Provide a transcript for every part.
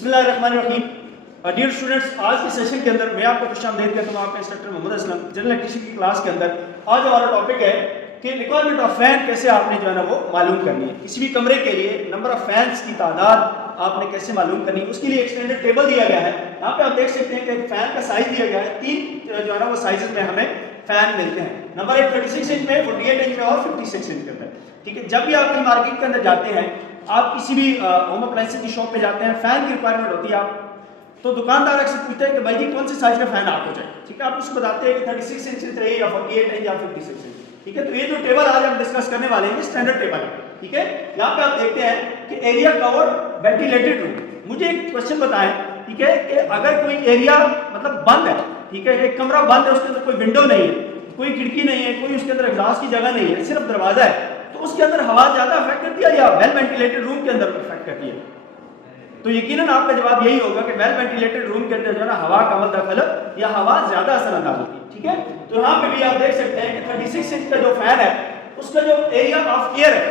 बिस्मिल्लाहिर्रहमानिर्रहीम। Dear students, आज के सेशन के अंदर मैं आपको खुशामदीद कहता हूँ। आपका instructor Mohammad Aslam general electricity की क्लास के अंदर आज हमारा टॉपिक है कि रिक्वायरमेंट ऑफ फैन कैसे आपने जो है ना वो मालूम करनी है। किसी भी कमरे के लिए नंबर ऑफ फैंस की तादाद आपने कैसे मालूम करनी है, उसके लिए एक स्टैंडर्ड टेबल दिया गया है। यहाँ पे आप देख सकते हैं कि एक फैन का साइज दिया गया है। तीन जो है ना वो साइजेस में हमें फैन मिलते हैं। नंबर 1 36 इंच में, 48 इंच में और 56 इंच के अंदर। ठीक है, जब भी आप मार्केट के अंदर जाते हैं, आप किसी भी होम अप्लायंसेस की शॉप पे जाते हैं, फैन की रिक्वायरमेंट होती है आप तो दुकानदार से पूछते हैं कि भाई जी कौन से साइज का फैन आपको चाहिए। ठीक है, आप उसको बताते हैं कि 36 इंच चाहिए या 48 इंच या 56 इंच। ठीक है, तो ये जो टेबल आज हम डिस्कस करने वाले हैं ये स्टैंडर्ड टेबल है। ठीक है, यहाँ पे आप देखते हैं कि एरिया कवर्ड वेंटिलेटेड रूम। मुझे एक क्वेश्चन बताएं, ठीक है, कि अगर कोई एरिया मतलब बंद है, ठीक है, एक कमरा बंद है, उसके अंदर कोई विंडो नहीं है, कोई खिड़की नहीं है, कोई उसके अंदर एग्जॉस्ट की जगह नहीं है, सिर्फ दरवाजा है, तो उसके अंदर हवा ज्यादा अफेक्ट करती है या वेल वेंटिलेटेड रूम के अंदर अफेक्ट करती है? तो यकीनन आपका जवाब यही होगा कि वेल वेंटिलेटेड रूम के अंदर जो है ना हवा कम दखल या हवा ज्यादा असरअंदाज होती है। ठीक है, तो यहाँ पे भी आप देख सकते हैं कि 36 इंच का जो फैन है उसका जो एरिया ऑफ एयर है,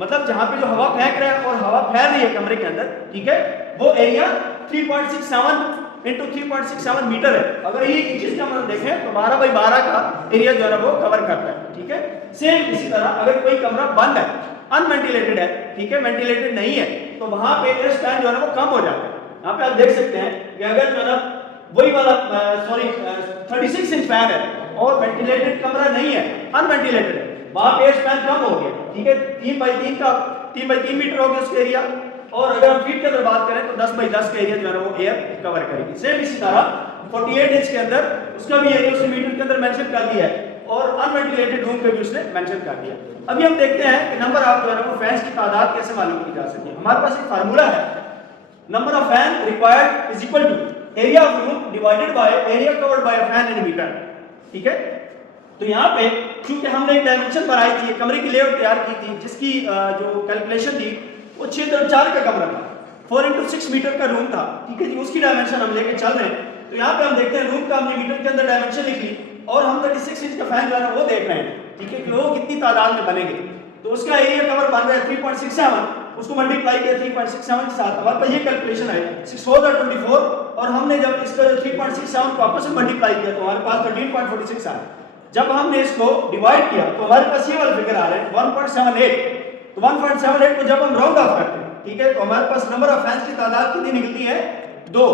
मतलब जहाँ पे जो हवा फेंक रहा है और हवा फैल रही है कमरे के अंदर, ठीक है, वो एरिया 3.67 इंटू 3.67 मीटर है। अगर ये इंचेस का मतलब देखें तो 12x12 का एरिया जो है ना वो कवर करता है। ठीक है, सेम इसी तरह अगर कोई कमरा बंद है, अनवेंटिलेटेड है, ठीक है, वेंटिलेटेड नहीं है, तो वहां पे एयर स्पैन जो है ना वो कम हो जाता है। यहाँ पे आप देख सकते हैं कि अगर जो है ना वही वाला 36 इंच फैन है और वेंटिलेटेड कमरा नहीं है, अनवेंटिलेटेड है, वहां पे एयर स्पैन कम हो गया। ठीक है, 3x3 मीटर हो गया उसका एरिया, और अगर हम फीट के अंदर बात करें तो 10x10 का एरिया जो है ना वो एयर कवर करेगी। सेम इसी तरह 48 इंच के अंदर उसका भी एरिया उसने मीटर के अंदर मेंशन कर दिया है और अनवेंटिलेटेड रूम पे भी उसने मेंशन कर दिया। अभी हम देखते हैं कि नंबर ऑफ जो है ना वो फैंस की तादाद कैसे मालूम की जा सकती है। हमारे पास एक फार्मूला है, number of fan required is equal to area of room divided by area covered by a fan in metre. ठीक है, तो यहाँ पे क्योंकि हमने एक डायमेंशन बनाई थी, कमरे की लेआउट तैयार की थी, जिसकी जो कैलकुलेशन थी वो 6x4 का कमरा था, 4x6 मीटर का रूम था। ठीक है जी, उसकी डायमेंशन हम लेके चल रहे हैं। तो यहाँ पे हम देखते हैं रूम का हमने मीटर के अंदर डायमेंशन लिख ली और हम 36 इंच का फैन जो है ना वो देख रहे हैं। ठीक है, कि वो कितनी तादाद में बनेंगे, तो उसका एरिया कवर बन रहा है 3.67, उसको मल्टीप्लाई किया 3.67 के साथ, हमारे पास ये कैलकुलेशन है 6 4 24, और हमने जब इसका 3.67 को आपस में मल्टीप्लाई किया तो हमारे पास 13.46 आया। जब हमने इसको डिवाइड किया तो हमारे पास ये वाला फिगर आ रहा है 1.78। तो 1.78 को जब हम राउंड ऑफ करते हैं, ठीक है, तो हमारे पास नंबर ऑफ फैंस की तादाद कितनी निकलती है? 2।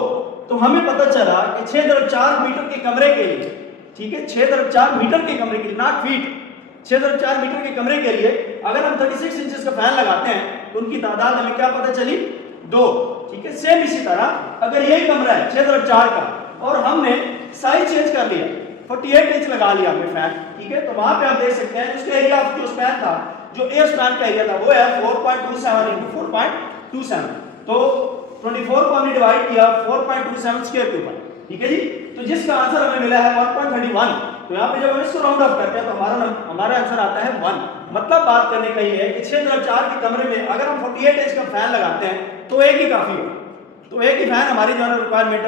तो हमें पता चला कि 6x4 मीटर के कमरे के लिए, ठीक है, 6x4 मीटर के कमरे के लिए, नॉट फीट, 6x4 मीटर के कमरे के लिए अगर हम 36 इंचेस का फैन लगाते हैं तो उनकी तादाद हमें क्या पता चली? 2। ठीक है, सेम इसी तरह अगर यही कमरा है 6x4 का और हमने साइज चेंज कर लिया, 48 इंच लगा लिया हमने फैन, ठीक है, तो वहां पे आप देख सकते हैं उसका एरिया ऑफ जो स्पैन था, जो एयर स्पैन का एरिया था वो है 4.27 इंटू 4.27। तो 24 को हमने डिवाइड किया 4.27 स्क्वायर के ऊपर। ठीक है जी, तो जिसका आंसर हमें मिला है 1.31। तो यहाँ पे जब हम इसको राउंड ऑफ करते हैं तो हमारा आंसर आता है 1। मतलब बात करने का ये है कि 6x4 के कमरे में अगर हम 48 इंच का फैन लगाते हैं तो एक ही काफी होगा, तो एक ही फैन हमारी जो है रिक्वायरमेंट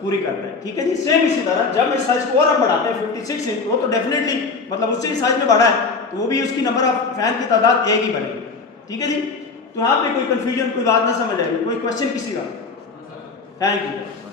पूरी करता है। ठीक है जी, सेम इसी तरह जब इस साइज को और हम बढ़ाते हैं 56 इंच, वो तो डेफिनेटली मतलब उससे ही साइज में बढ़ा है तो वो भी उसकी नंबर ऑफ फैन की तादाद एक ही बनेगी। ठीक है जी, तो यहाँ पे कोई कंफ्यूजन, कोई बात ना समझ आएगी, कोई क्वेश्चन किसी का? Thank you.